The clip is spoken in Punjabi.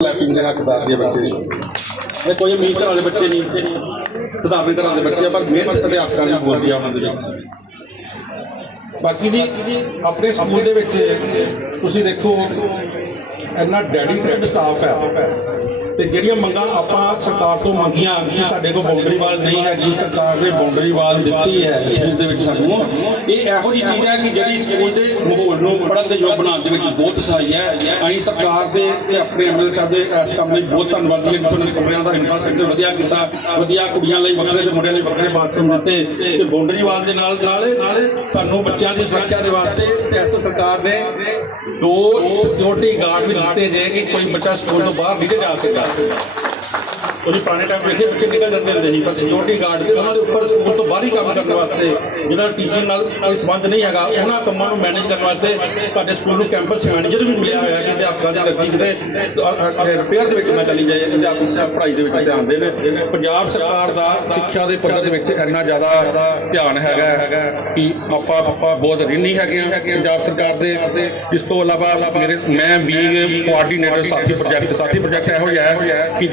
ਦੇ ਹੱਕਦਾਰ ਦੇ ਬੱਚੇ ਨੇ ਇਹ ਕੋਈ ਅਮੀਰ ਘਰਾਂ ਦੇ ਬੱਚੇ ਨਹੀਂ ਸਧਾਰਨ ਘਰਾਂ ਦੇ ਬੱਚੇ ਆ, ਪਰ ਮਿਹਨਤ ਅਧਿਆਪਕਾਂ ਨੇ ਬੋਲਦੀ ਆ ਉਹਨਾਂ ਦੇ ਵਿੱਚ। ਬਾਕੀ ਜੀ, ਆਪਣੇ ਸਕੂਲ ਦੇ ਵਿੱਚ ਤੁਸੀਂ ਦੇਖੋ, ਇੰਨਾ ਡੈਡੀਕੇਟਡ ਸਟਾਫ ਹੈ। ਤੇ ਜਿਹੜੀਆਂ ਮੰਗਾਂ ਆਪਾਂ ਸਰਕਾਰ ਤੋਂ ਮੰਗੀਆਂ ਕਿ ਸਾਡੇ ਕੋਲ ਬਾਉਂਡਰੀ ਵਾਲ ਨਹੀਂ ਹੈਗੀ, ਸਰਕਾਰ ਨੇ ਬਾਉਂਡਰੀ ਵਾਲ ਦਿੱਤੀ ਹੈ ਸਕੂਲ ਦੇ ਵਿੱਚ ਸਾਨੂੰ, ਇਹ ਇਹੋ ਜਿਹੀ ਚੀਜ਼ ਹੈ ਕਿ ਜਿਹੜੀ ਸਕੂਲ ਦੇ ਮਾਹੌਲ ਨੂੰ ਪੜ੍ਹਨ ਦੇ ਯੋਗ ਬਣਾਉਣ ਦੇ ਵਿੱਚ ਬਹੁਤ ਸਹਾਈ ਹੈ। ਅਸੀਂ ਸਰਕਾਰ ਦੇ ਤੇ ਆਪਣੇ ਐਮਐਲਏ ਸਾਹਿਬ ਦੇ ਇਸ ਕੰਮ ਲਈ ਬਹੁਤ ਧੰਨਵਾਦੀ ਹਾਂ ਕਿ ਉਹਨਾਂ ਨੇ ਕਮਰਿਆਂ ਦਾ ਇਨਫਰਾਸਟ੍ਰਕਚਰ ਵਧੀਆ ਕੀਤਾ, ਵਧੀਆ ਕੁੜੀਆਂ ਲਈ ਵੱਖਰੇ ਤੇ ਮੁੰਡਿਆਂ ਲਈ ਵੱਖਰੇ ਬਾਥਰੂਮ ਦਿੱਤੇ ਤੇ ਬਾਉਂਡਰੀ ਵਾਲ ਦੇ ਨਾਲ, ਨਾਲੇ ਸਾਨੂੰ ਬੱਚਿਆਂ ਦੀ ਸੁਰੱਖਿਆ ਦੇ ਵਾਸਤੇ ਤੇ ਸਰਕਾਰ ਨੇ ਦੋ ਸਿਕਿਉਰਿਟੀ ਗਾਰਡ ਵੀ ਦਿੱਤੇ ਨੇ ਕਿ ਕੋਈ ਬੱਚਾ ਸਕੂਲ ਤੋਂ ਬਾਹਰ ਨਹੀਂ ਜਾ ਸਕਦਾ। ਉਹਦੀ ਪੁਰਾਣੇ ਟਾਈਮ ਵੇਖੇ ਬੱਚੇ ਨਿਕਲ ਜਾਂਦੇ ਹੁੰਦੇ ਸੀ, ਪਰ ਸਿਕਿਉਰਿਟੀ ਗਾਰਡ ਦੇ ਉਹਨਾਂ ਦੇ ਉੱਪਰ ਸਕੂਲ ਤੋਂ ਬਾਹਰ ਹੀ ਕੰਮ ਕਰਨ ਵਾਸਤੇ, ਜਿਹਨਾਂ ਟੀਚਿੰਗ ਨਾਲ ਕੋਈ ਸੰਬੰਧ ਨਹੀਂ ਹੈਗਾ, ਉਹਨਾਂ ਕੰਮਾਂ ਨੂੰ ਮੈਨੇਜ ਕਰਨ ਵਾਸਤੇ ਤੁਹਾਡੇ ਸਕੂਲ ਨੂੰ ਕੈਂਪਸ ਮੈਨੇਜਰ ਵੀ ਮਿਲਿਆ ਹੋਇਆ ਰਿਪੇਅਰ ਦੇ ਵਿੱਚ ਨਾ ਚਲੀ ਜਾਏ ਅਧਿਆਪਕ ਸਿਰਫ ਪੜ੍ਹਾਈ ਦੇ ਵਿੱਚ ਧਿਆਨ ਦੇਣ ਪੰਜਾਬ ਸਰਕਾਰ ਦਾ ਸਿੱਖਿਆ ਦੇ ਪੱਧਰ ਦੇ ਵਿੱਚ ਇੰਨਾ ਜ਼ਿਆਦਾ ਧਿਆਨ ਹੈਗਾ ਕਿ ਆਪਾਂ ਆਪਾਂ ਬਹੁਤ ਰਿਣੀ ਹੈਗੇ ਆ ਪੰਜਾਬ ਸਰਕਾਰ ਦੇ। ਇਸ ਤੋਂ ਇਲਾਵਾ ਮੇਰੇ ਮੈਂ ਵੀ ਕੋਆਰਡੀਨੇਟਰ ਸਾਥੀ ਪ੍ਰੋਜੈਕਟ ਸਾਥੀ ਪ੍ਰੋਜੈਕਟ ਇਹੋ ਜਿਹਾ ਹੈ ਕਿ